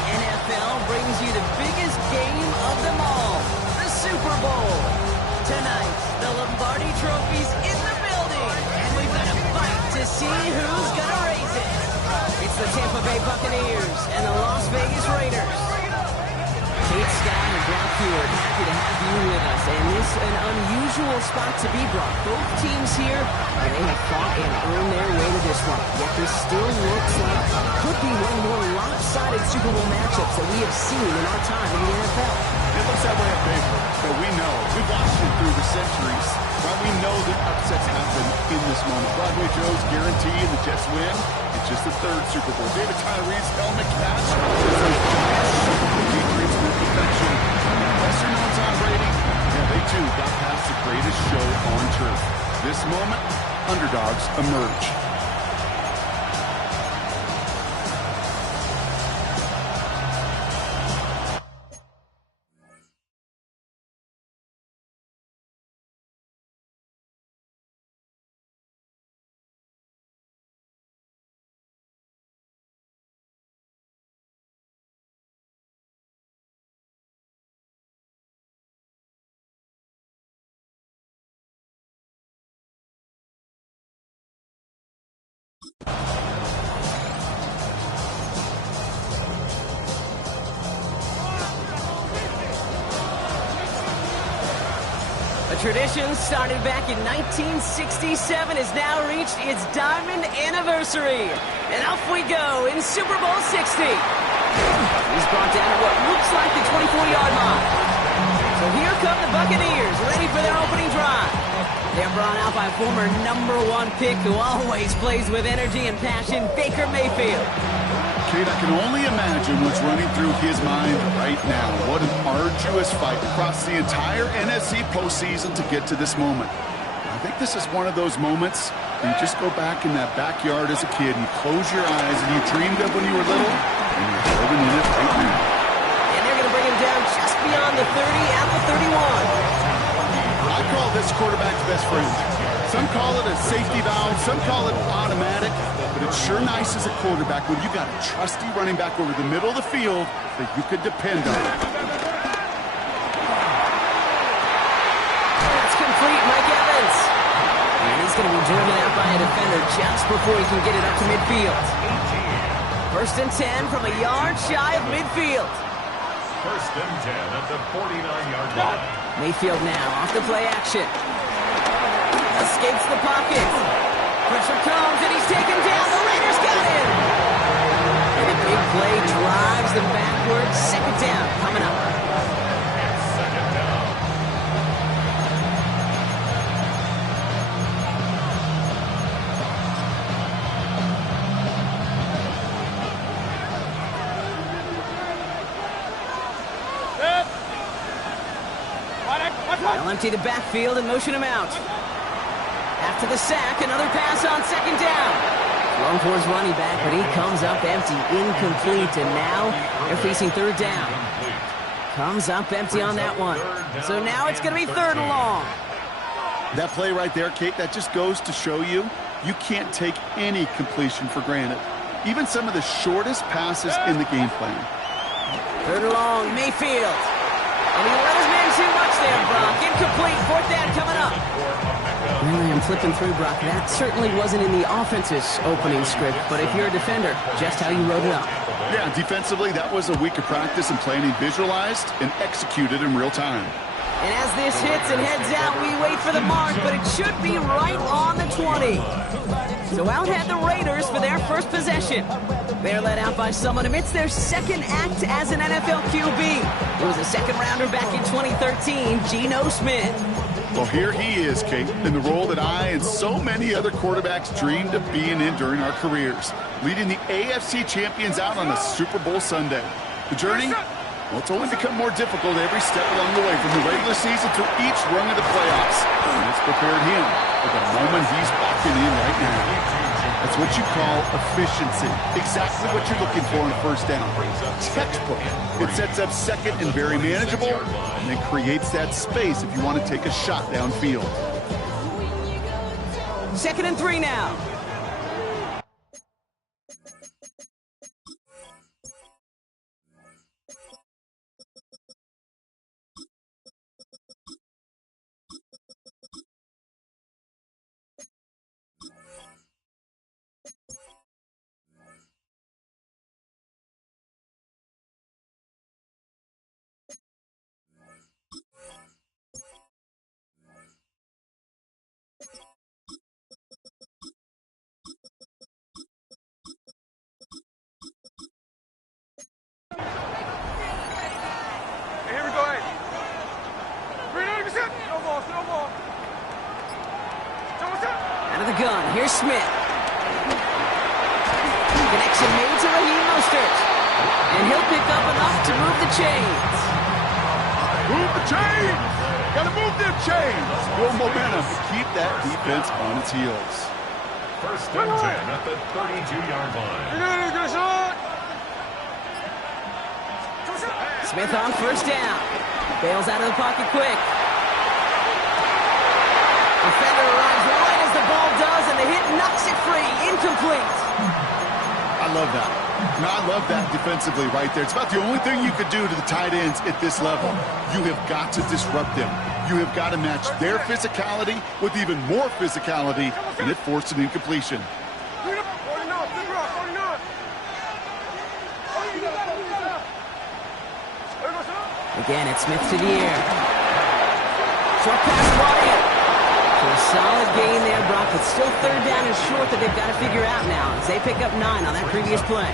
NFL brings you the biggest game of them all, the Super Bowl. Tonight, the Lombardi Trophy's in the building, and we've got a fight to see who's gonna raise it. It's the Tampa Bay Buccaneers and the Las Vegas Raiders. Kate, Scott, and Brock Hewitt, happy to have you with us. And this an unusual spot to be, Brock. Both teams here, and they have fought and earned their way to this one. Yet this still looks like could be one of the more lopsided Super Bowl matchups that we have seen in our time in the NFL. It looks that way on paper, but we know. We've watched it through the centuries. Well, we know that upsets happen in this moment. Broadway Joe's guarantee and the Jets win. It's just the third Super Bowl. David Tyree's helmet catch. Patriots with perfection. Lesser known Tom Brady. Yeah, they too got past the greatest show on turf. This moment, underdogs emerge. A tradition started back in 1967 has now reached its diamond anniversary. And off we go in Super Bowl 60. He's brought down at what looks like the 24-yard line. So here come the Buccaneers, ready for their opening drive. They're brought out by former #1 pick who always plays with energy and passion, Baker Mayfield. Kate, I can only imagine what's running through his mind right now. What an arduous fight across the entire NFC postseason to get to this moment. I think this is one of those moments you just go back in that backyard as a kid and you close your eyes and you dreamed of when you were little, and you're living in it right now. And they're going to bring him down just beyond the 30 at the 31. I call this quarterback's best friend. Some call it a safety valve, some call it automatic, but it's sure nice as a quarterback when you got a trusty running back over the middle of the field that you could depend on. That's complete, Mike Evans. And he's going to be driven out by a defender just before he can get it up to midfield. 1st and 10 from a yard shy of midfield. 1st and 10 at the 49-yard line. Mayfield now off the play action. Escapes the pocket. Pressure comes and he's taken down. The Raiders got him. And a big play drives them backwards. 2nd down coming up. It's 2nd down. They'll empty the backfield and motion him out. After the sack, another pass on 2nd down. Thrown for his running back, but he comes up empty, incomplete, and now they're facing 3rd down. Comes up empty on that one. So now it's going to be 3rd and long. That play right there, Kate, that just goes to show you can't take any completion for granted. Even some of the shortest passes in the game plan. 3rd and long, Mayfield. And he let his man too much there, Brock. Incomplete, 4th down coming up. Really, I'm flipping through, Brock. That certainly wasn't in the offense's opening script, but if you're a defender, just how you wrote it up. Yeah, defensively, that was a week of practice and planning visualized and executed in real time. And as this hits and heads out, we wait for the mark, but it should be right on the 20. So out head the Raiders for their first possession. They're led out by someone amidst their second act as an NFL QB. It was a second-rounder back in 2013, Geno Smith. Well, here he is, Kate, in the role that I and so many other quarterbacks dreamed of being in during our careers, leading the AFC champions out on a Super Bowl Sunday. The journey? Well, it's only become more difficult every step along the way, from the regular season to each rung of the playoffs. And it's prepared him for the moment he's walking in right now. That's what you call efficiency. Exactly what you're looking for in 1st down. Textbook. It sets up 2nd and very manageable, and then creates that space if you want to take a shot downfield. 2nd and 3 now. Out of the gun, here's Smith. Connection made to Raheem Mostert. And he'll pick up enough to move the chains. Move the chains! Gotta move them chains! Build momentum to keep that defense on its heels. First and 10 at the 32-yard line. Smith on first down. Bails out of the pocket quick. Defender arrives right as the ball does, and the hit knocks it free. Incomplete. I love that. I love that defensively right there. It's about the only thing you could do to the tight ends at this level. You have got to disrupt them. You have got to match their physicality with even more physicality, and it forced an incompletion. Again, it's Smith to the air. Short pass brought in. So a solid gain there, Brock. It's still third down and short that they've got to figure out now as they pick up 9 on that previous play.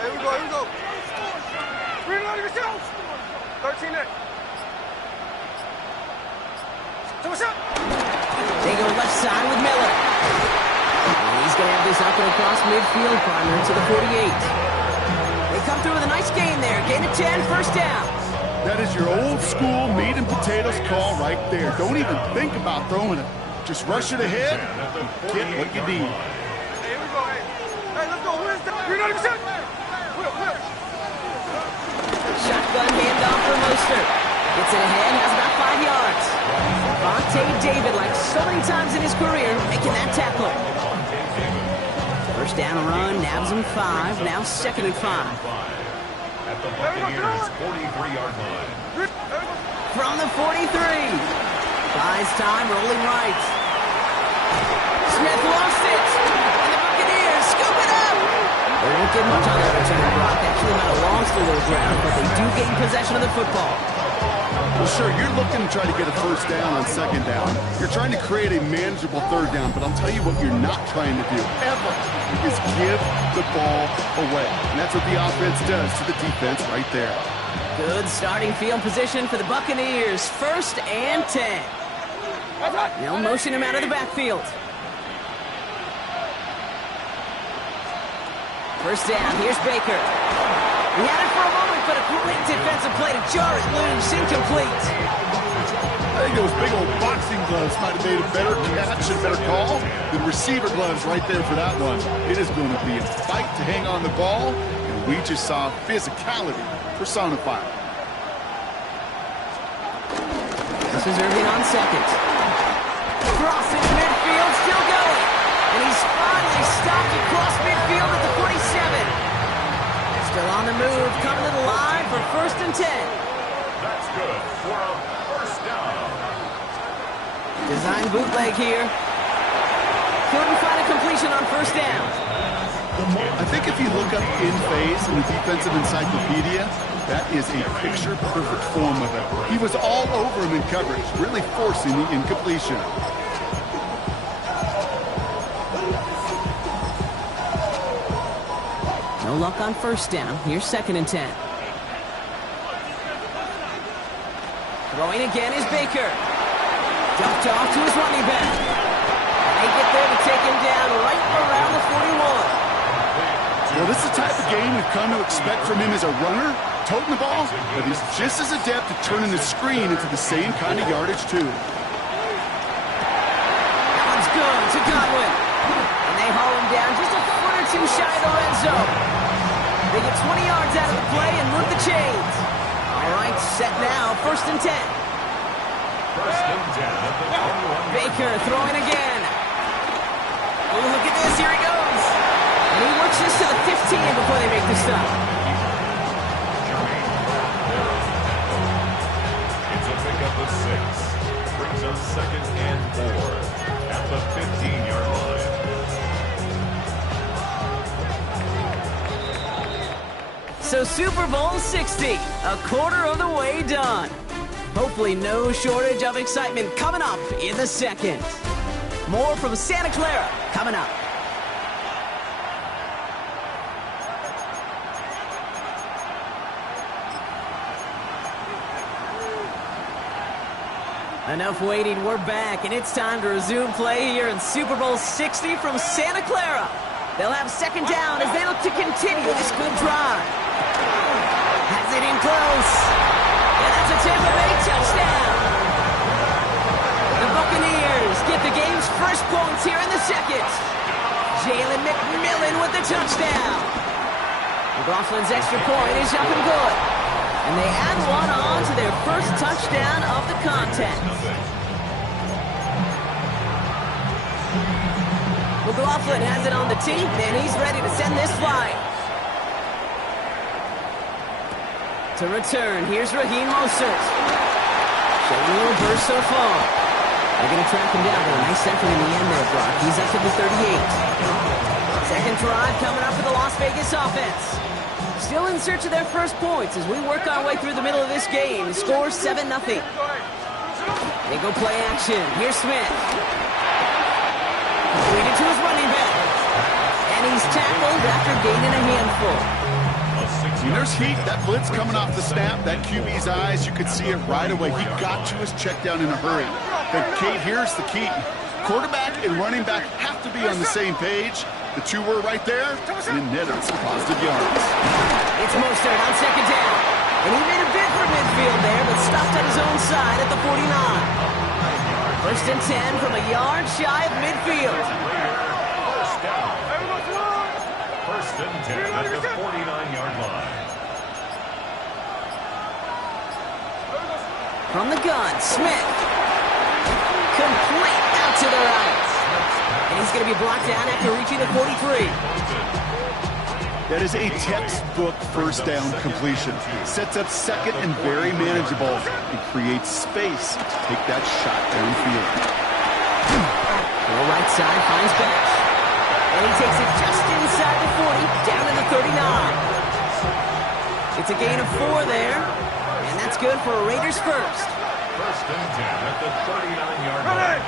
Here we go. 13 next. They go left side with Miller. And he's going to have this up and across midfield, partner, to the 48. They come through with a nice gain there. Gain of 10, first down. That is your old school meat and potatoes call right there. Don't even think about throwing it. Just rush it ahead and get what you need. Here we go. Hey, let's go. Where's that? You're not even set. Will. Shotgun handoff for Mostert. Gets it ahead, has about 5 yards. Vontae David, like so many times in his career, making that tackle. First down run, nabs him 5, now second and 5. At the Buccaneers' 43-yard line. From the 43. Buys time, rolling right. Smith lost it. And the Buccaneers scoop it up. They won't get much on that return, Brock. Actually might have lost a little ground, but they do gain possession of the football. Well, sure, you're looking to try to get a first down on second down. You're trying to create a manageable third down, but I'll tell you what you're not trying to do, ever, is give the ball away. And that's what the offense does to the defense right there. Good starting field position for the Buccaneers. First and 10. They'll motion him out of the backfield. First down, here's Baker. He had it for a moment, but a great defensive play to jar it loose. Incomplete. I think those big old boxing gloves might have made a better catch and better call than receiver gloves right there for that one. It is going to be a fight to hang on the ball, and we just saw physicality personified. This is Irving on second. Crosses midfield, still going. And he's finally stopped across midfield at the 47. Still on the move, coming to the line for first and 10. That's good for a first down. Design bootleg here. Couldn't find a completion on first down. I think if you look up in phase in the defensive encyclopedia, that is a picture-perfect form of it. He was all over him in coverage, really forcing the incompletion. No luck on first down. Here's second and 10. Throwing again is Baker. Dumped off to his running back. And they get there to take him down right around the 41. Well, this is the type of game we've come to expect from him as a runner, toting the ball, but he's just as adept at turning the screen into the same kind of yardage, too. That one's good to Godwin. And they haul him down just a foot or two shy of the red zone. They get 20 yards out of the play and move the chains. All right, set now, first and 10. First and 10 at the 21. Baker throwing again. Oh, look at this, here he goes. And he works this to the 15 before they make the stop. It's a pickup of 6. Brings up second and 4 at the 15-yard line. So Super Bowl 60, a quarter of the way done. Hopefully no shortage of excitement coming up in the second. More from Santa Clara coming up. Enough waiting, we're back, and it's time to resume play here in Super Bowl 60 from Santa Clara. They'll have second down as they look to continue this good drive. Has it in close. And that's a Tampa Bay touchdown. The Buccaneers get the game's first points here in the second. Jalen McMillan with the touchdown. McLaughlin's extra point is up and good. And they add one on to their first touchdown of the contest. McLaughlin has it on the tee, and he's ready to send this flight. To return, here's Raheem Mostert. Showing a reverse so far. They're going to track him down, but a nice effort in the end there, Brock. He's up to the 38. Second drive coming up for the Las Vegas offense. Still in search of their first points as we work our way through the middle of this game. The score 7-0. They go play action. Here's Smith. Completed to his running back. And he's tackled after gaining a handful. When there's heat, that blitz coming off the snap, that QB's eyes, you could see it right away. He got to his check down in a hurry. But Kate, here's the key. Quarterback and running back have to be on the same page. The two were right there, and netted some positive yards. It's Mostert on second down. And he made a bid for midfield there, but stopped on his own side at the 49. First and 10 from a yard shy of midfield. First and 10 at the 49-yard line. From the gun, Smith. Complete out to the right. And he's going to be blocked down after reaching the 43. That is a textbook first down completion. Sets up second and very manageable and creates space to take that shot downfield. The right side finds Bash. And he takes it just inside the 40, down to the 39. It's a gain of 4 there, and that's good for a Raiders first. First and 10 at the 39-yard line.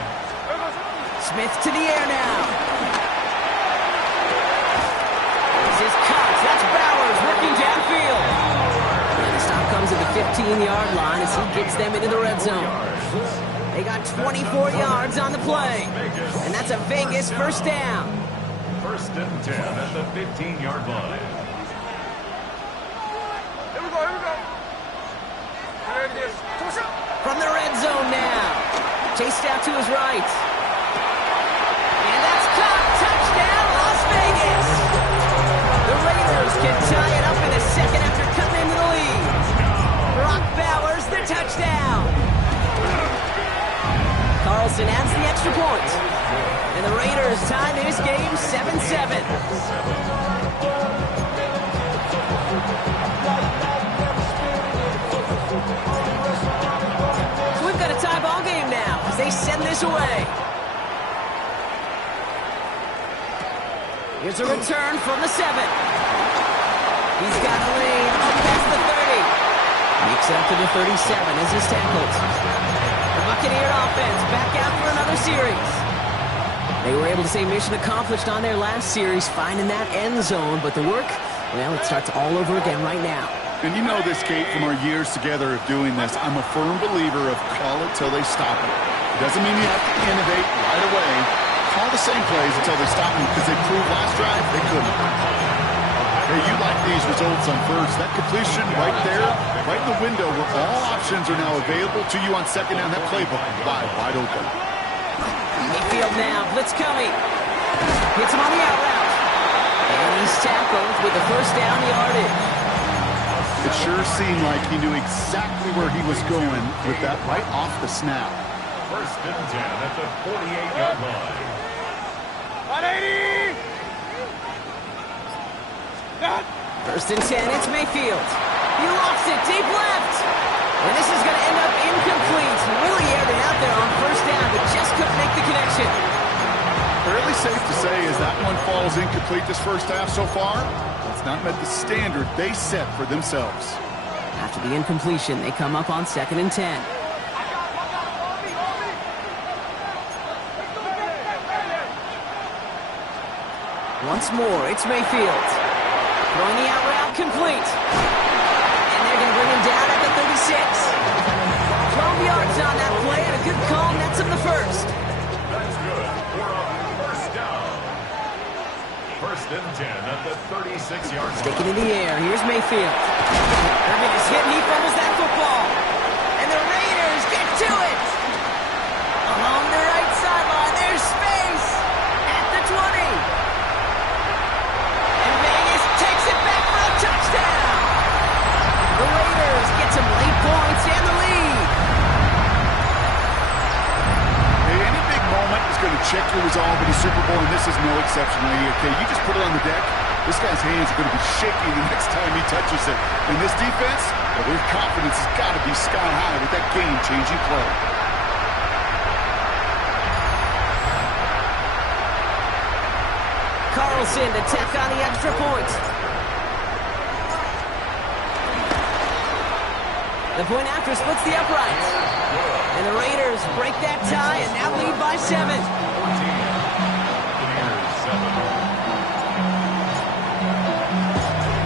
Smith to the air now. There's his cut. That's Bowers working downfield. And the stop comes at the 15-yard line as he gets them into the red zone. They got 24 yards on the play. And that's a Vegas first down. First and 10 at the 15-yard line. Here we go. From the red zone now. Chased out to his right. And that's caught. Touchdown, Las Vegas. The Raiders can tie it up in a second after coming into the lead. Brock Bowers, the touchdown. Carlson adds the extra point. And the Raiders tie this game 7-7. So we've got a tie ball game now as they send this away. Here's a return from the 7. He's got a lead up past the 30. Makes it up to the 37 as he's tackled. The Buccaneer offense back out for another series. They were able to say mission accomplished on their last series, finding that end zone, but the work, well, it starts all over again right now. And you know this, Kate, from our years together of doing this. I'm a firm believer of call it till they stop it. It doesn't mean you have to innovate right away. Call the same plays until they stop them because they proved last drive they couldn't. Hey, you like these results on first. That completion right there, right in the window where all options are now available to you on second down. That playbook wide open. Mayfield now, blitz coming. Hits him on the out route. And he's tackled with the first down yardage. It sure seemed like he knew exactly where he was going with that right off the snap. First and 10 at the 48-yard line. 180! First and 10, it's Mayfield. He lost it deep left. And this is going to end up incomplete. Really aired it out there on first down, but just couldn't make the connection. Fairly safe to say as that one falls incomplete this first half so far. It's not met the standard they set for themselves. After the incompletion, they come up on second and 10. Once more, it's Mayfield. Throwing the out route complete. And they're going to bring him down at the 36. 12 yards on that play and a good First and 10 at the 36-yard line. Taken in the air. Here's Mayfield. Irving is hit, and he fumbles that football. And the Raiders get to it. Along the right sideline, there's space at the 20. And Vegas takes it back for a touchdown. The Raiders get some late points and the lead. Hey, any big moment is going to check your resolve in the Super Bowl, and this is no exception right here, okay? You just put it on the deck, this guy's hands are going to be shaking the next time he touches it. And this defense, well, their confidence has got to be sky high with that game-changing play. Carlson to tack on the extra point. The point after splits the uprights. And the Raiders break that tie and now lead by 7.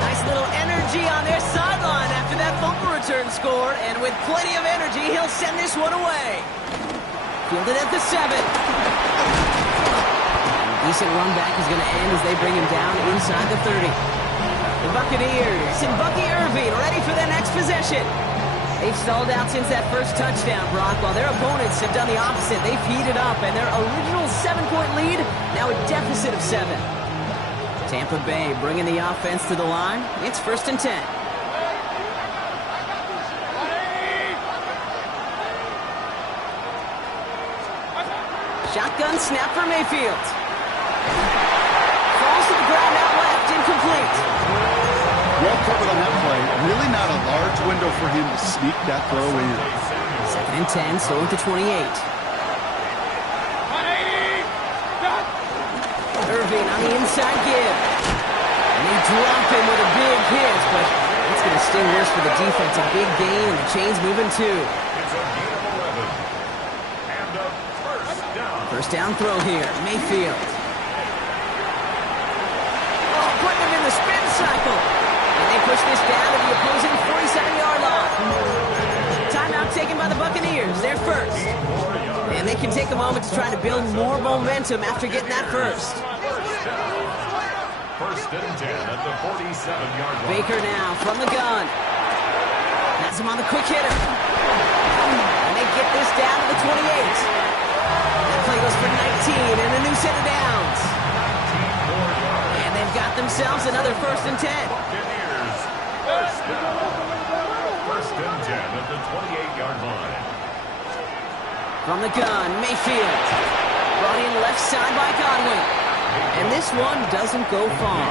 Nice little energy on their sideline after that fumble return score. And with plenty of energy, he'll send this one away. Fielded at the 7. Decent run back is going to end as they bring him down inside the 30. The Buccaneers and Bucky Irving ready for their next possession. They've stalled out since that first touchdown, Brock, while their opponents have done the opposite. They've heated up, and their original 7-point lead, now a deficit of 7. Tampa Bay bringing the offense to the line. It's first and 10. Shotgun snap for Mayfield. Falls to the ground out left, incomplete. Well covered on that play. Really not a large window for him to sneak that throw in. Second and 10, so at the 28. Irving on the inside give. And they drop him with a big hit, but it's going to sting worse for the defense. A big gain, and the chain's moving too. It's a gain of 11. And a first down. First down throw here, Mayfield. Oh, putting him in the spin cycle. And they push this down to the opposing 47-yard line. Timeout taken by the Buccaneers. They're first. And they can take a moment to try to build more momentum after getting that first. First and 10 at the 47-yard line. Baker now from the gun. Has him on the quick hitter. And they get this down to the 28. That play goes for 19 and a new set of downs. And they've got themselves another first and 10. Buccaneers, first down. First and 10 at the 28-yard line. From the gun, Mayfield. Brought in left side by Godwin. And this one doesn't go far.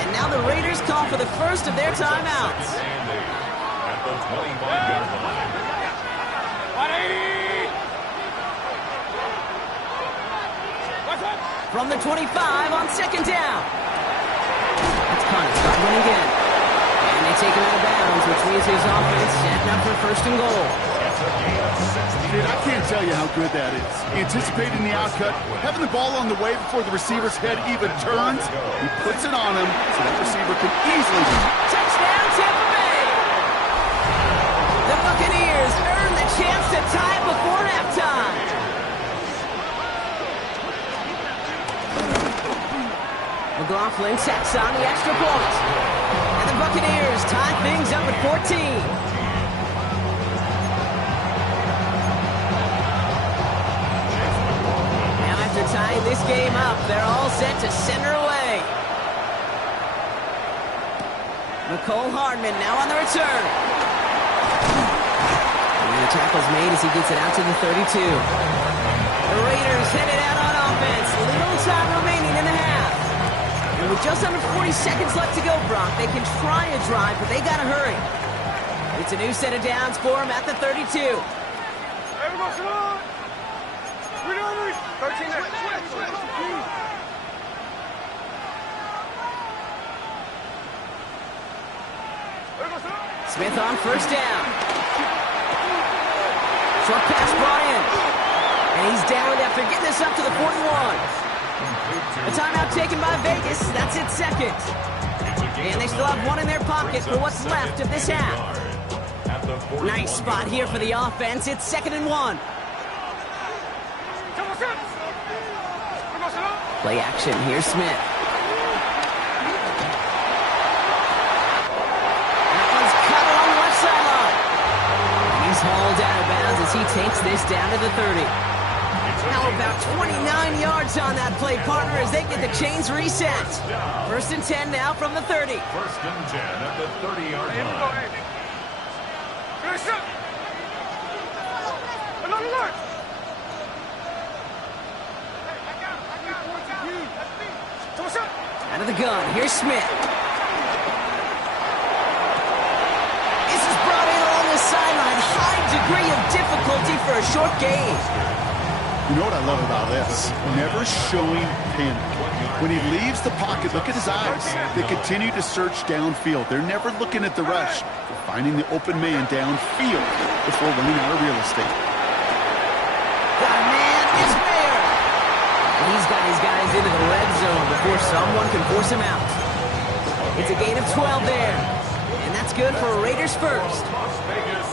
And now the Raiders call for the first of their timeouts. At the 25-yard line. 180! From the 25 on second down. That's Connor. Godwin again. And they take him out of bounds, which means his offense setting up for first and goal. Dude, I can't tell you how good that is. Anticipating the outcut, having the ball on the way before the receiver's head even turns. He puts it on him so that receiver can easily... Touchdown, Tampa Bay! The Buccaneers earn the chance to tie it before halftime. McLaughlin tacks on the extra point. And the Buccaneers tie things up at 14. Tying this game up, they're all set to center away. Nicole Hardman now on the return. And the tackle's made as he gets it out to the 32. The Raiders headed out on offense. Little time remaining in the half. And with just under 40 seconds left to go, Brock, they can try a drive, but they gotta hurry. It's a new set of downs for them at the 32. Everybody, come on! 13 there. Smith on first down. Short pass brought in. And he's downed after getting this up to the 41. A timeout taken by Vegas. That's its second. And they still have one in their pocket for what's left of this half. Nice spot here for the offense. It's 2nd and 1. Play action. Here's Smith. That one's cut along the left sideline. He's hauled out of bounds as he takes this down to the 30. How about 29 yards on that play, partner, as they get the chains reset. First and 10 now from the 30. First and 10 at the 30-yard line. Out of the gun, here's Smith. This is brought in along the sideline. High degree of difficulty for a short gain. You know what I love about this? Never showing panic. When he leaves the pocket, look at his eyes. They continue to search downfield. They're never looking at the rush. They're finding the open man downfield before running out of real estate. Got a man, it's Mayer. He's got his guys into the red zone before someone can force him out. It's a gain of 12 there. And that's good for Raiders first. Las Vegas,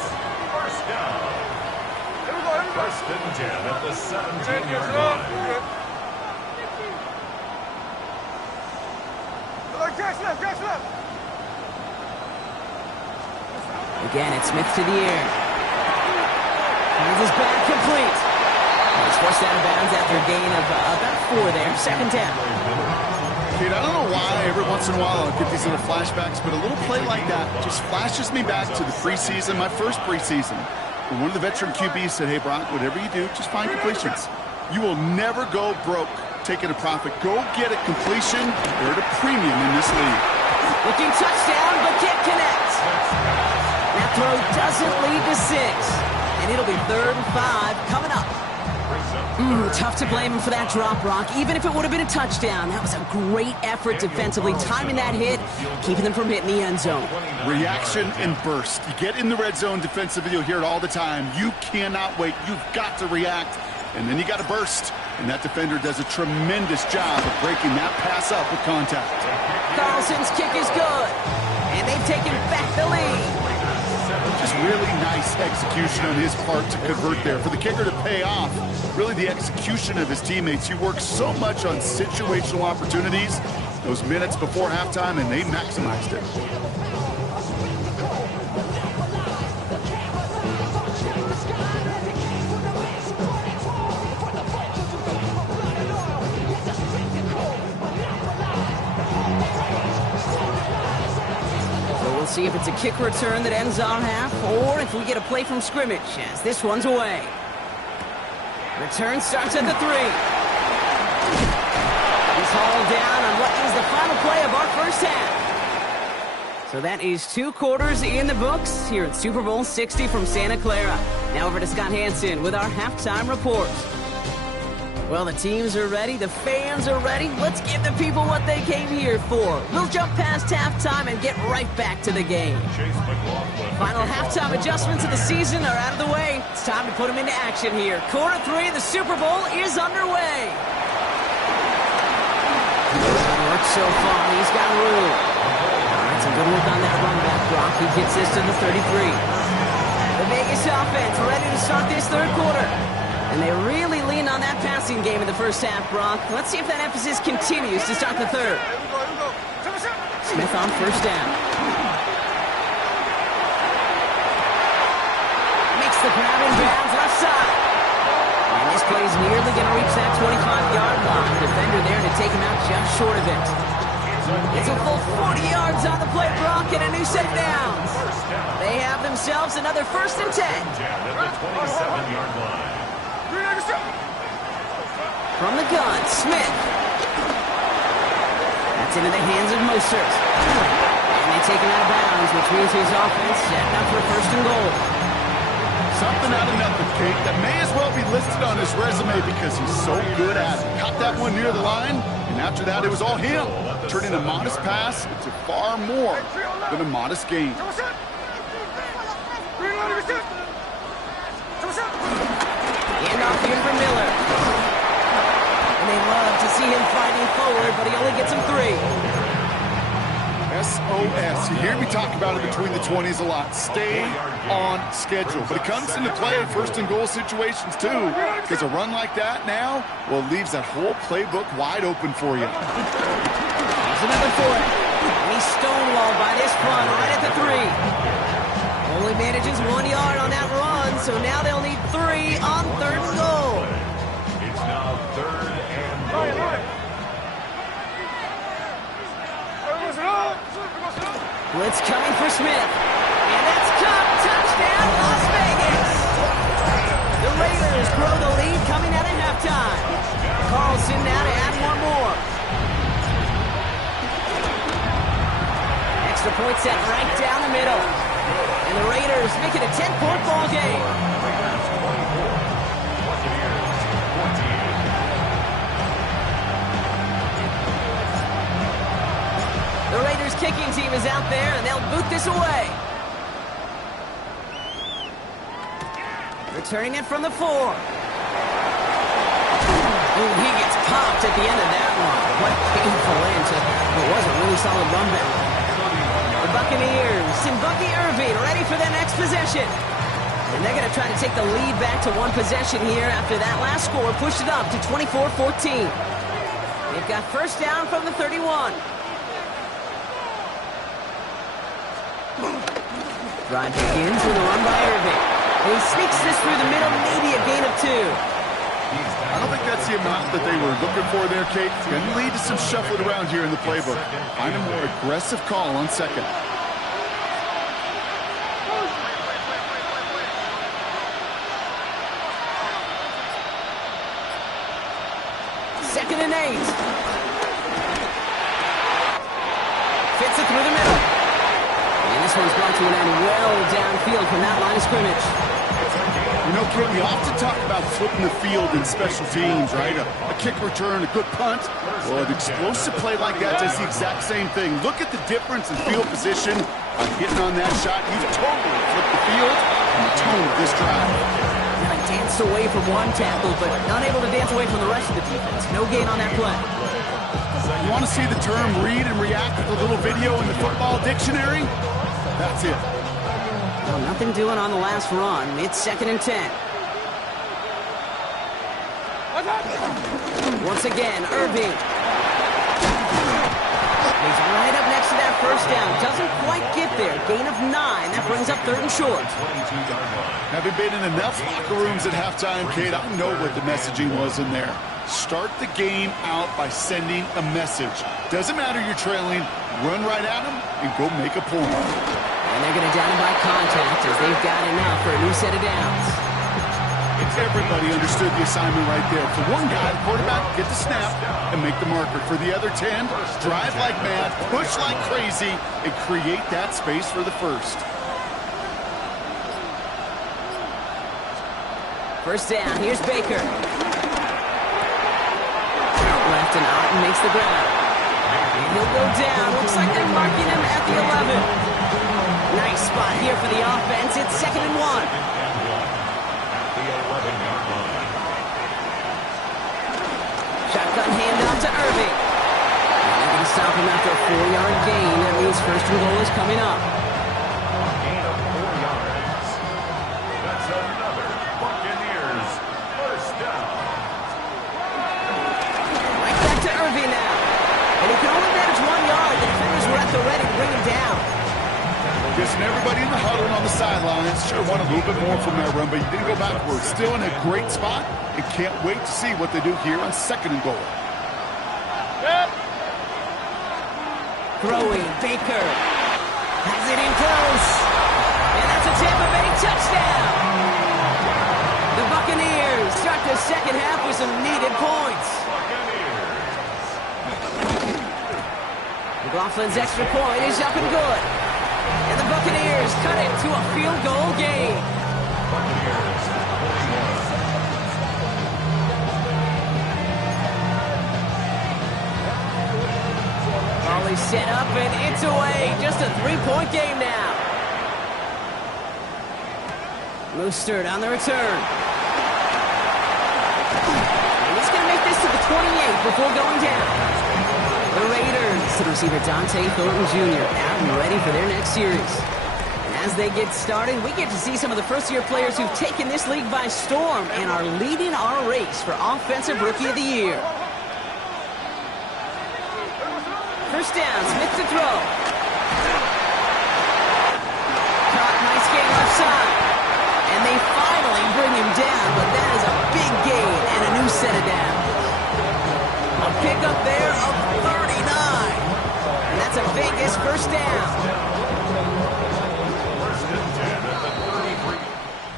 first down. First and 10 at the 17-yard line. Again, it's Smith to the air. Hands his back complete. He's forced out of bounds after a gain of about 4 there. Second down. Dude, I don't know why every once in a while I'll get these little flashbacks, but a little play like that just flashes me back to the preseason, my first preseason. When one of the veteran QBs said, hey, Brock, whatever you do, just find completions. You will never go broke taking a profit. Go get a completion. They're at a premium in this league. Looking touchdown, but can't connect. That throw doesn't lead to 6. And it'll be 3rd and 5 coming up. Tough to blame him for that drop, Brock. Even if it would have been a touchdown, that was a great effort defensively, timing that hit, keeping them from hitting the end zone. Reaction and burst. You get in the red zone defensively, you'll hear it all the time. You cannot wait. You've got to react, and then you got to burst. And that defender does a tremendous job of breaking that pass up with contact. Carlson's kick is good, and they've taken back the lead. Just really nice execution on his part to convert there. For the kicker to pay off, really the execution of his teammates. He works so much on situational opportunities those minutes before halftime, and they maximized it. See if it's a kick return that ends our half, or if we get a play from scrimmage, as this one's away. Return starts at the 3. He's hauled down on what is the final play of our first half. So that is 2 quarters in the books here at Super Bowl 60 from Santa Clara. Now over to Scott Hansen with our halftime report. Well, the teams are ready, the fans are ready. Let's give the people what they came here for. We'll jump past halftime and get right back to the game. Final halftime adjustments of the season are out of the way. It's time to put them into action here. Quarter 3 of the Super Bowl is underway. Work so far, he's got room. All right, some good work on that run back, Brock. He gets this to the 33. The Vegas offense ready to start this third quarter. And they really leaned on that passing game in the first half, Brock. Let's see if that emphasis continues to start the third. Smith on first down. Makes the grab in bounds left side. And this play is nearly going to reach that 25-yard line. Defender there to take him out just short of it. It's a full 40 yards on the play, Brock, and a new set of downs. They have themselves another first and 10. At the 27-yard line. From the gun, Smith. That's into the hands of Mostert. And they take him out of bounds, which means his offense setting up for first and goal. Something out of nothing, Kate, that may as well be listed on his resume because he's so good at it. Caught that one near the line, and after that it was all him. Turning a modest pass into far more than a modest gain. Handoff here for Miller. And they love to see him fighting forward, but he only gets him 3. SOS. You hear me talk about it between the 20s a lot. Stay on schedule. But it comes into play in first and goal situations too. Because a run like that now, well, it leaves that whole playbook wide open for you. Here's another foot. And he's stonewalled by this front right at the 3. Only manages 1 yard on that run, so now they'll need 3 on third and goal. It's now third and goal. Blitz coming for Smith. And that's caught. Touchdown, Las Vegas. The Raiders grow the lead coming out of halftime. Carlson now to add one more. Extra point set right down the middle. And the Raiders make it a 10-point ball game. Raiders 24, Buccaneers 28. The Raiders kicking team is out there, and they'll boot this away. Returning it from the 4. Ooh, he gets popped at the end of that one. What a painful end to what was a really solid run back. The Buccaneers and Bucky Irving ready for their next possession. And they're going to try to take the lead back to one possession here after that last score pushed it up to 24-14. They've got first down from the 31. Drive begins with a run by Irving. And he sneaks this through the middle, maybe a gain of 2. I don't think that's the amount that they were looking for there, Kate. It's going to lead to some shuffling around here in the playbook. Find a more aggressive call on second. Second and 8. Fits it through the middle. And this one's brought to an end well downfield from that line of scrimmage. You know, Kate, we often talk about flipping the field in special teams, right? A kick return, a good punt. Well, an explosive play like that does the exact same thing. Look at the difference in field position by hitting on that shot. You've totally flipped the field and the tone of this drive. Now he danced away from one tackle, but unable to dance away from the rest of the defense. No gain on that play. You want to see the term read and react with a little video in the football dictionary? That's it. Well, nothing doing on the last run. It's second and 10. Once again, Irving. He's right up next to that first down. Doesn't quite get there. Gain of 9. That brings up third and short. Having been in enough locker rooms at halftime, Kate, I know what the messaging was in there. Start the game out by sending a message. Doesn't matter you're trailing, run right at them and go make a point. And they're going to down him by contact as they've got enough for a new set of downs. Everybody understood the assignment right there. For one guy, the quarterback, get the snap and make the marker. For the other 10, drive like mad, push like crazy, and create that space for the first. First down, here's Baker. Left and out and makes the grab. And he'll go down. Looks like they're marking him at the 11. Nice spot here for the offense. It's second and 1. At the 11-yard line. Shotgun handoff to Irving. And they're going to stop him after a 4-yard gain. That means first and goal is coming up. A gain of 4 yards. That's another Buccaneers first down. Right back to Irving now. And he can only manage 1 yard. The defenders were at the ready to bring him down. Guessing everybody in the huddle and on the sidelines sure want a little bit more from that run, but you didn't go backwards. Still in a great spot and can't wait to see what they do here on second and goal. Throwing, Baker has it in close. And that's a Tampa Bay touchdown. The Buccaneers start the second half with some needed points. McLaughlin's extra point is up and good. And the Buccaneers cut it to a field goal game. Buccaneers 21. Ollie set up and it's away. Just a 3-point game now. Mostert on the return. And he's going to make this to the 28 before going down. The Raiders Blessed receiver Dante Thornton Jr. out and ready for their next series. And as they get started, we get to see some of the first-year players who've taken this league by storm and are leading our race for Offensive Rookie of the Year. First down, Smith to throw. Caught, nice game left side. And they finally bring him down, but that is a big gain and a new set of downs. A pickup there of 39. And that's a Vegas first down.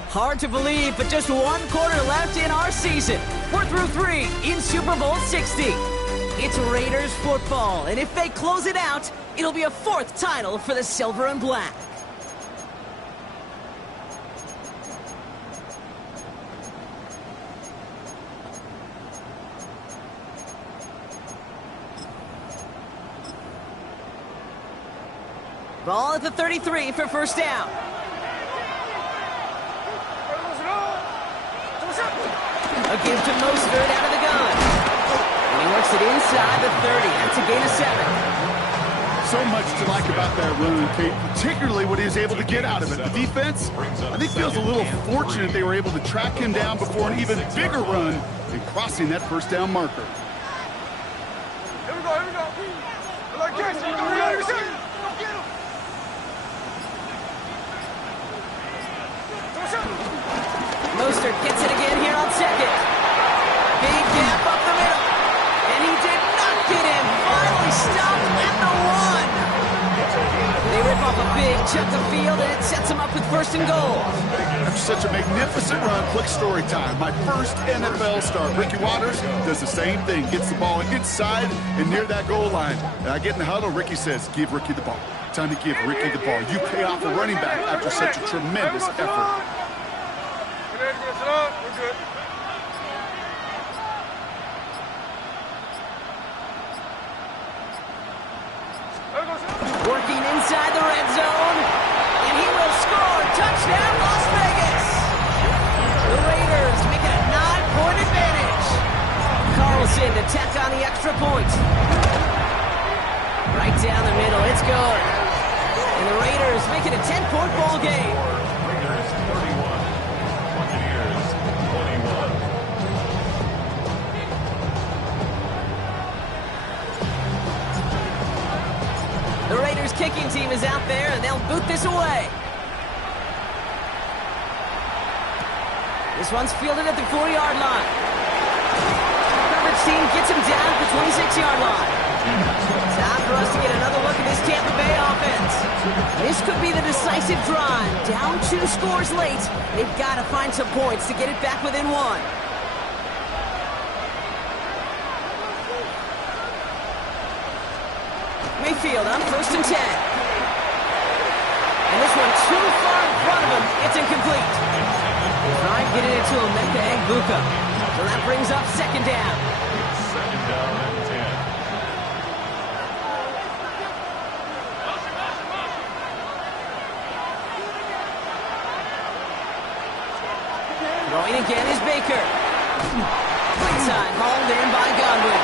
Hard to believe, but just one quarter left in our season. We're through 3 in Super Bowl 60. It's Raiders football, and if they close it out, it'll be a 4th title for the Silver and Black. Ball at the 33 for first down. A give to Mostert out of the gun. And he works it inside the 30. That's a gain of 7. So much to like about that run, Kate, particularly what he was able to get out of it. The defense, I think, feels a little fortunate they were able to track him down before an even bigger run and crossing that first down marker. Here we go, here we go. Like this. Go get him. Mostert gets it again here on second. Big gap up the middle. And he did not get him. Finally stopped at the 1. They rip off a big chunk of field, and it sets him up with first and goal. After such a magnificent run, quick story time. My first NFL start. Ricky Watters does the same thing. Gets the ball inside and near that goal line. And I get in the huddle. Ricky says, give Ricky the ball. Time to give Ricky the ball. You pay off a running back after such a tremendous effort. We're good. Working inside the red zone, and he will score. Touchdown, Las Vegas. The Raiders make it a 9-point advantage. Carlson to tack on the extra point. Right down the middle, it's good. And the Raiders make it a 10-point ball game. Raiders 31, Buccaneers 21. The Raiders kicking team is out there, and they'll boot this away. This one's fielded at the 4-yard line. Coverage team gets him down at the 26-yard line. Time for us to get another look at this Tampa Bay offense. This could be the decisive drive. Down 2 scores late. They've got to find some points to get it back within 1. Mayfield on first and 10. And this one too far in front of him. It's incomplete. Trying to get it into Emeka Egbuka. So that brings up second down. Second down and 10. Throwing again is Baker. Right side, hauled in by Godwin.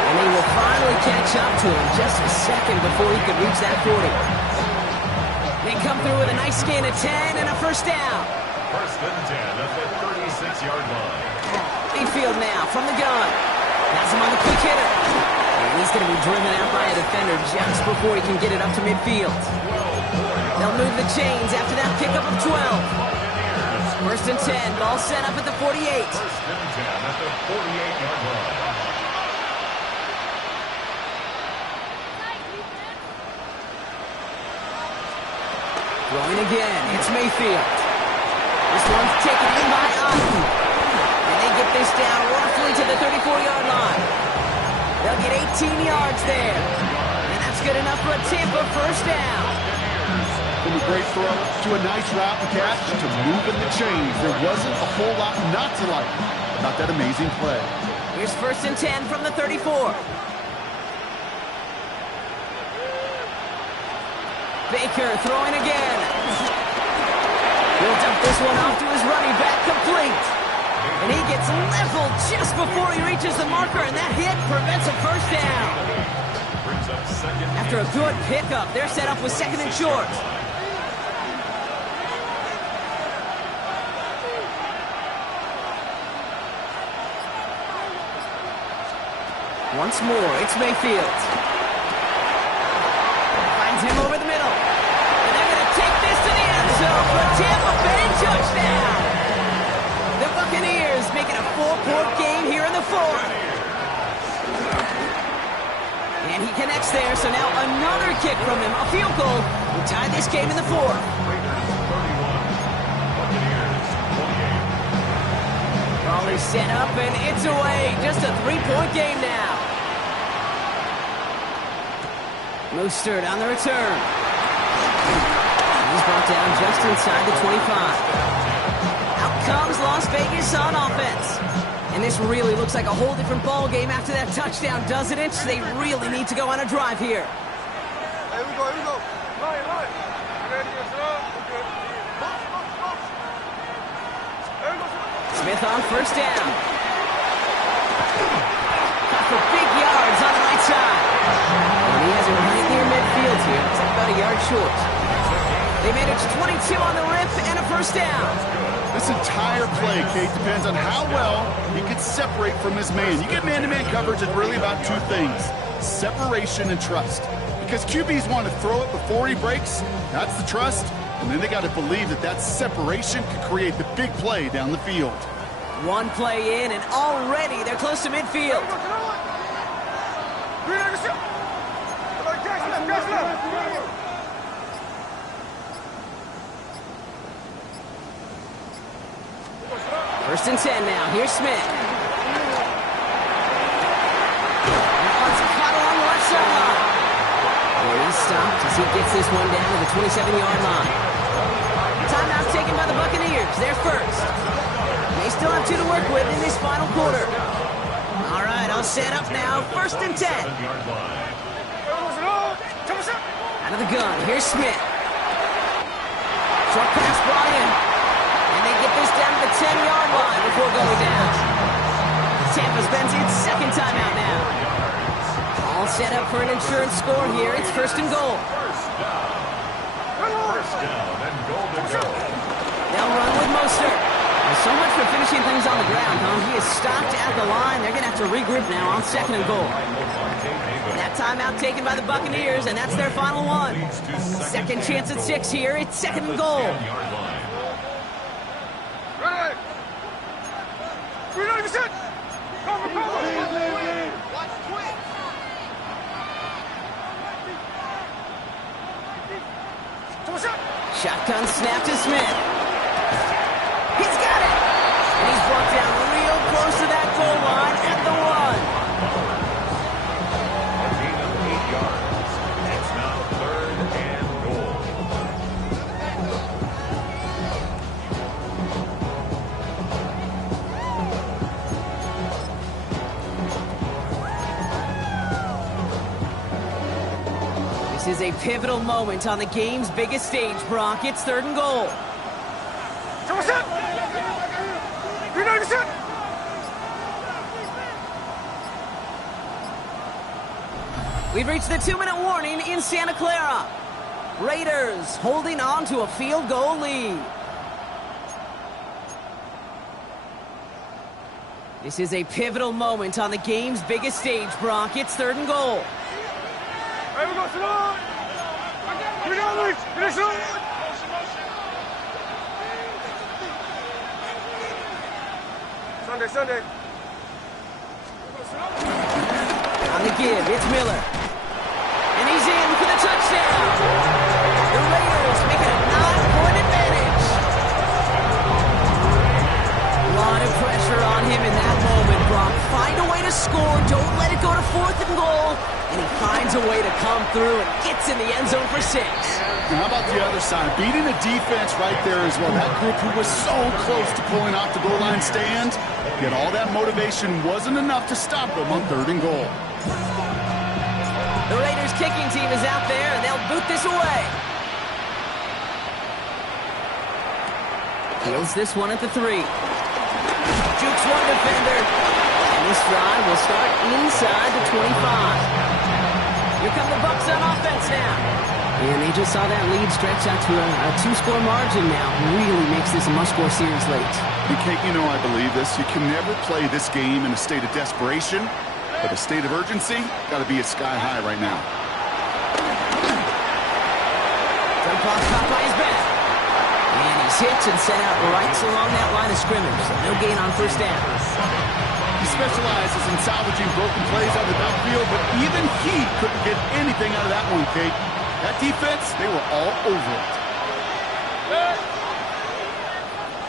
And they will finally catch up to him just a second before he could reach that 40. They come through with a nice gain of 10 and a first down. First and 10 at the 36-yard line. Mayfield now from the gun. Has him on the quick hitter. And he's going to be driven out by a defender just before he can get it up to midfield. They'll move the chains after that pickup of 12. First and 10, ball set up at the 48. First and 10 at the 48-yard line. Throwing again, it's Mayfield. This one's taken in by Otten. And they get this down roughly to the 34-yard line. They'll get 18 yards there. And that's good enough for a Tampa first down. From a great throw to a nice route and catch to moving the chains. There wasn't a whole lot not to like about that amazing play. Here's first and 10 from the 34. Baker throwing again. He'll dump this one off to his running back, complete. And he gets leveled just before he reaches the marker, and that hit prevents a first down. Brings up After a good pickup, they're set up with second and short. Once more, it's Mayfield. Finds him over the middle. And they're going to take this to the end zone for a Tampa Bay touchdown. The Buccaneers making a 4-point game here in the fourth. And he connects there, so now another kick from him, a field goal. We tie this game in the fourth. Ball is set up, and it's away. Just a 3-point game now. Mostert on the return. He's brought down just inside the 25. Out comes Las Vegas on offense. And this really looks like a whole different ball game after that touchdown, doesn't it? So they really need to go on a drive here. Here we go. Line. Smith on first down. Got for big yards on the right side. And he has it right near midfield here. It's like about a yard short. They managed 22 on the rip and a first down. This entire play, Kate, depends on how well he can separate from his man. You get man-to-man coverage, it's really about two things: separation and trust. Because QBs want to throw it before he breaks, that's the trust. And then they got to believe that that separation could create the big play down the field. One play in, and already they're close to midfield. First and 10 now. Here's Smith. That one's caught along the left sideline. Well, he's stopped as he gets this one down to the 27-yard line. Timeout taken by the Buccaneers. They're first. They still have 2 to work with in this final quarter. All right, all set up now. First and 10. Out of the gun. Here's Smith. Short pass brought in. And they get this down to the 10-yard line before going down. Tampa spends its second timeout now. All set up for an insurance score here. It's first and goal. First down and goal to go. They'll run with Mostert. So much for finishing things on the ground, huh? He is stopped at the line. They're going to have to regroup now on second and goal. That timeout taken by the Buccaneers, and that's their final one. Second chance at 6 here. It's second and goal. Shotgun snap to Smith. He's got it! And he's brought down real close to that goal line at the 1. A gain of 8 yards. It's now third and goal. This is a pivotal moment on the game's biggest stage, Brock. It's third and goal. We've reached the 2-minute warning in Santa Clara. Raiders holding on to a field goal lead. This is a pivotal moment on the game's biggest stage, Brock. It's third and goal. Sunday. On the give, it's Miller. And he's in for the touchdown. The Raiders make it a 9-point advantage. A lot of pressure on him in that moment, Brock. Find a way to score. Don't let it go to fourth and goal. And he finds a way to come through and gets in the end zone for 6. And how about the other side? Beating the defense right there as well. That group who was so close to pulling off the goal line stand, yet all that motivation wasn't enough to stop them on third and goal. The Raiders kicking team is out there, and they'll boot this away. Fields this one at the 3. Jukes one defender. And this drive will start inside the 25. Here come the Buccaneers. on offense now. And they just saw that lead stretch out to a two-score margin now. Really makes this a must-score series late. And Kate, you know I believe this. You can never play this game in a state of desperation, but a state of urgency got to be at sky high right now. Clock caught by his back. And he's hit and sent out right along that line of scrimmage. So no gain on first down. He specializes in salvaging broken plays out of the backfield, but even he couldn't get anything out of that one, Kate. That defense, they were all over it.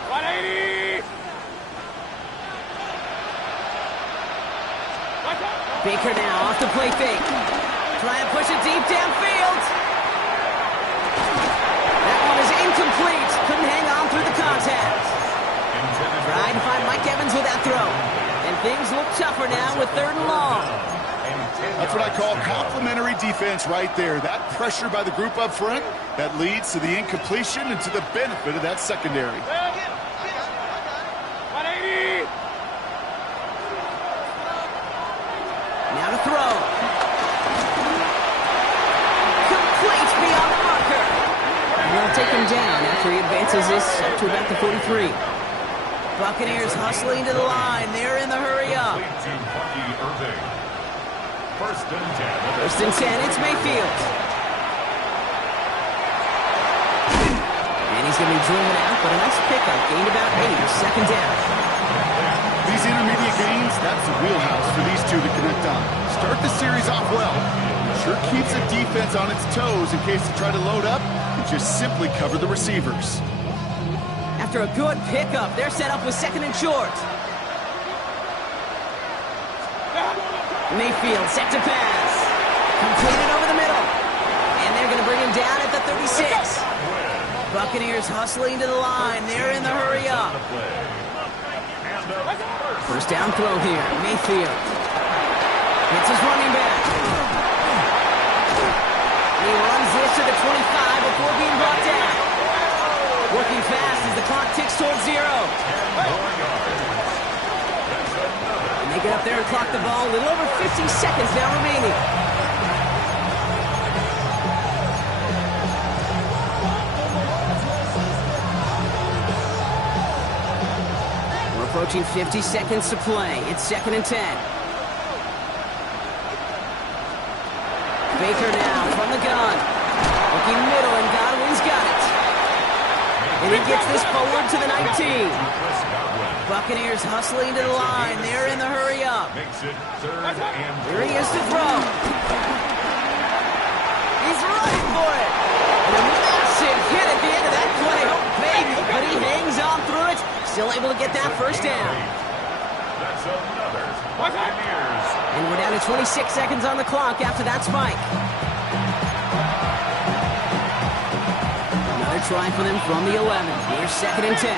180! Baker now off the play fake. Trying to push it deep downfield. That one is incomplete. Couldn't hang on through the contact. Trying to find Mike Evans with that throw. And things look tougher now with 3rd and long. That's what I call complimentary defense right there. That pressure by the group up front, that leads to the incompletion and to the benefit of that secondary. 180! Now to throw. Complete beyond the marker. And they'll take him down after he advances this up to about the 43. Buccaneers hustling to the line. They're in the hurry up. First and 10. First and 10, it's Mayfield. And he's going to be driven out, but a nice pickup. Gained about 8, 2nd down. These intermediate gains, that's the wheelhouse for these two to connect on. Start the series off well. Sure keeps the defense on its toes in case they try to load up and just simply cover the receivers. After a good pickup, they're set up with 2nd and short. Mayfield set to pass. Completed over the middle. And they're going to bring him down at the 36. Buccaneers hustling to the line. They're in the hurry up. First down throw here. Mayfield. It's his running back. He runs this to the 25 before being brought down. Working fast as the clock ticks towards 0. And they get up there and clock the ball. A little over 50 seconds now remaining. We're approaching 50 seconds to play. It's 2nd and 10. Baker now from the gun. Looking middle, and Godwin's got it. And he gets this forward to the 19. Buccaneers hustling to the line. They're in the hurry up. Here he is to throw. He's running for it. And a massive hit at the end of that play. Oh, baby. But he hangs on through it. Still able to get that first down. That's another Buccaneers. And we're down to 26 seconds on the clock after that spike. Another try for them from the 11. Here's 2nd and 10.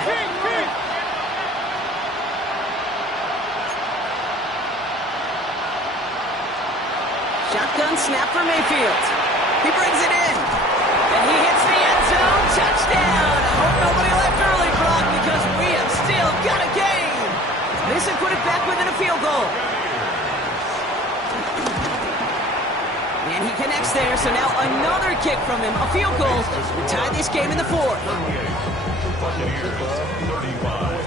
Shotgun snap for Mayfield. He brings it in. And he hits the end zone. Touchdown. I hope nobody left early, Brock, because we have still got a game. This will put it back within a field goal. And he connects there, so now another kick from him. A field goal to tie this game in the 4th. Buccaneers, 35.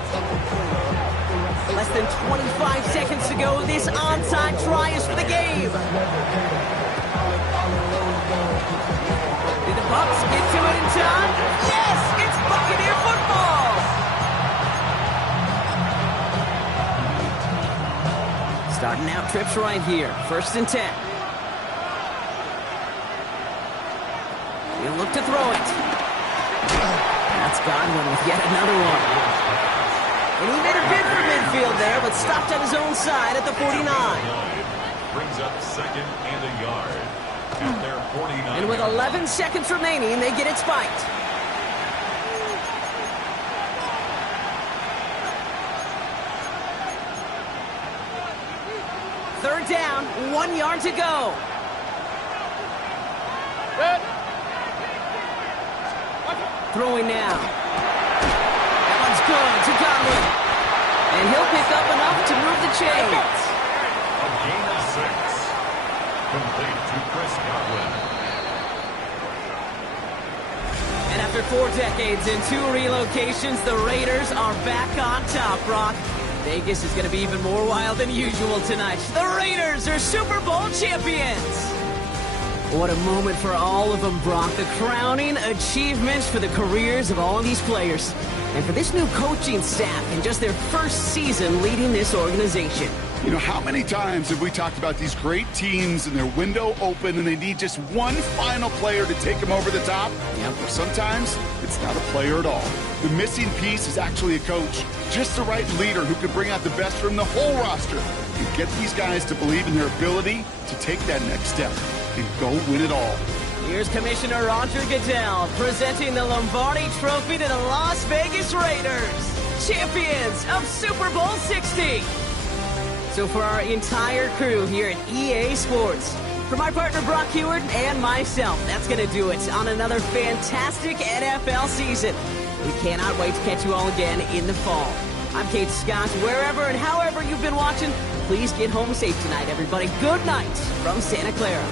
Less than 25 seconds to go. This onside try is for the game. Did the Bucs get to it in time? Yes! It's Buccaneer football! Starting out trips right here. 1st and 10. He'll look to throw it. That's Godwin with yet another one. And he made a bid for midfield there, but stopped on his own side at the 49. Brings up 2nd and a yard. At their 49. And with 11 seconds remaining, they get it spiked. Third down, 1 yard to go. Throwing now. That one's good to Godwin. And he'll pick up enough to move the chains. A gain of 6. Complete to Chris Godwin. And after 4 decades and 2 relocations, the Raiders are back on top, Brock. Vegas is going to be even more wild than usual tonight. The Raiders are Super Bowl champions. What a moment for all of them, Brock. The crowning achievements for the careers of all of these players. And for this new coaching staff in just their first season leading this organization. You know, how many times have we talked about these great teams and their window open and they need just one final player to take them over the top? Yep. Or sometimes it's not a player at all. The missing piece is actually a coach. Just the right leader who can bring out the best from the whole roster and get these guys to believe in their ability to take that next step and go win it all. Here's Commissioner Roger Goodell presenting the Lombardi Trophy to the Las Vegas Raiders, champions of Super Bowl 60. So for our entire crew here at EA Sports, for my partner Brock Heward and myself, that's going to do it on another fantastic NFL season. We cannot wait to catch you all again in the fall. I'm Kate Scott. Wherever and however you've been watching, please get home safe tonight, everybody. Good night from Santa Clara.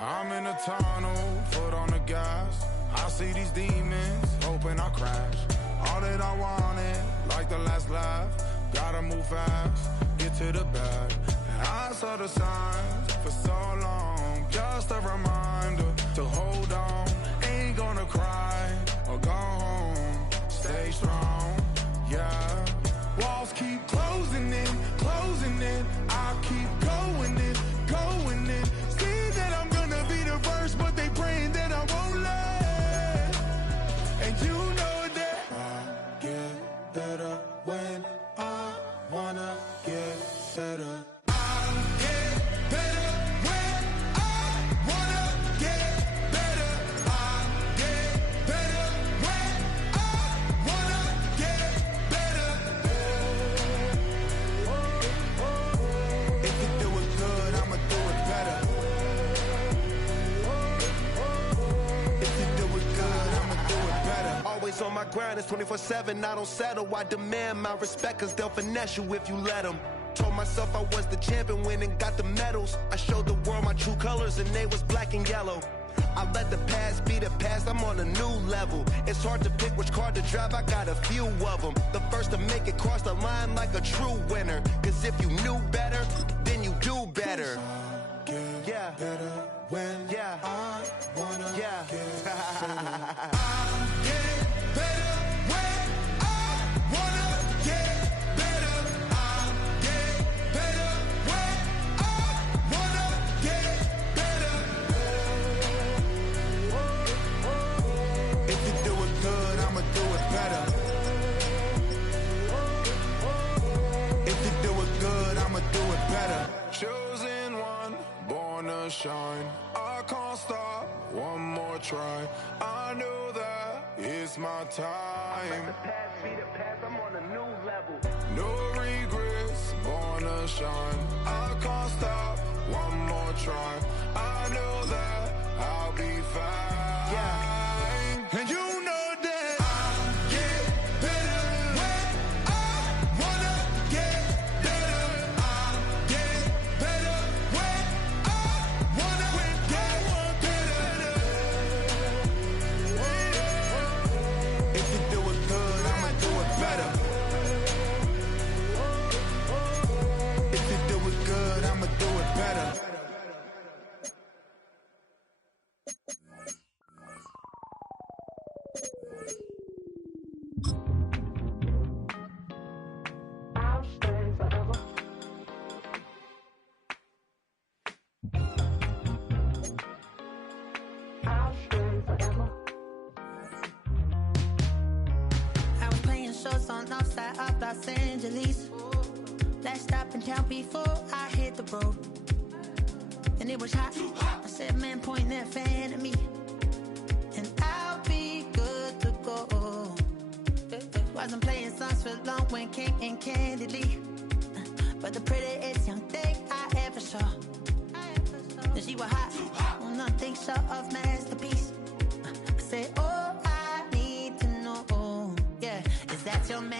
I'm in a tunnel, foot on the gas. I see these demons, hoping I crash. All that I wanted, like the last laugh. Gotta move fast, get to the bag. I saw the signs for so long, just a reminder to hold on. Ain't gonna cry or go home, stay strong, yeah. Walls keep closing in, I keep going in, going. grind is 24/7, I don't settle. I demand my respect, cause they'll finesse you if you let them. Told myself I was the champion, went and got the medals. I showed the world my true colors and they was black and yellow. I let the past be the past, I'm on a new level. It's hard to pick which car to drive, I got a few of them. The first to make it cross the line like a true winner. Cause if you knew better, then you do better. Yeah. Better when I wanna get better. I get better when I wanna get better. I get better when I wanna get better. If you do it good, I'ma do it better. If you do it good, I'ma do it better. Chosen one, born to shine. I can't stop, one more try. I know that it's my time. Let the past be the past, I'm on a new level. No regrets, born to shine. I can't stop, one more try. I know that I'll be fine. Yeah. And you know that I get better when I wanna get better. I get better when I wanna get better. If you do it good, I'ma do it better. If you do it good, I'ma do it better. I was playing shows on outside of Los Angeles. Last stop in town before I hit the road. And it was hot. I said, man, point that fan at me. And I'll be good to go. Wasn't playing songs for long when came in candidly. But the prettiest young thing I ever saw. And she was hot. Well, nothing short of masterpiece. I said, oh, I need to know. Yeah, is that your man?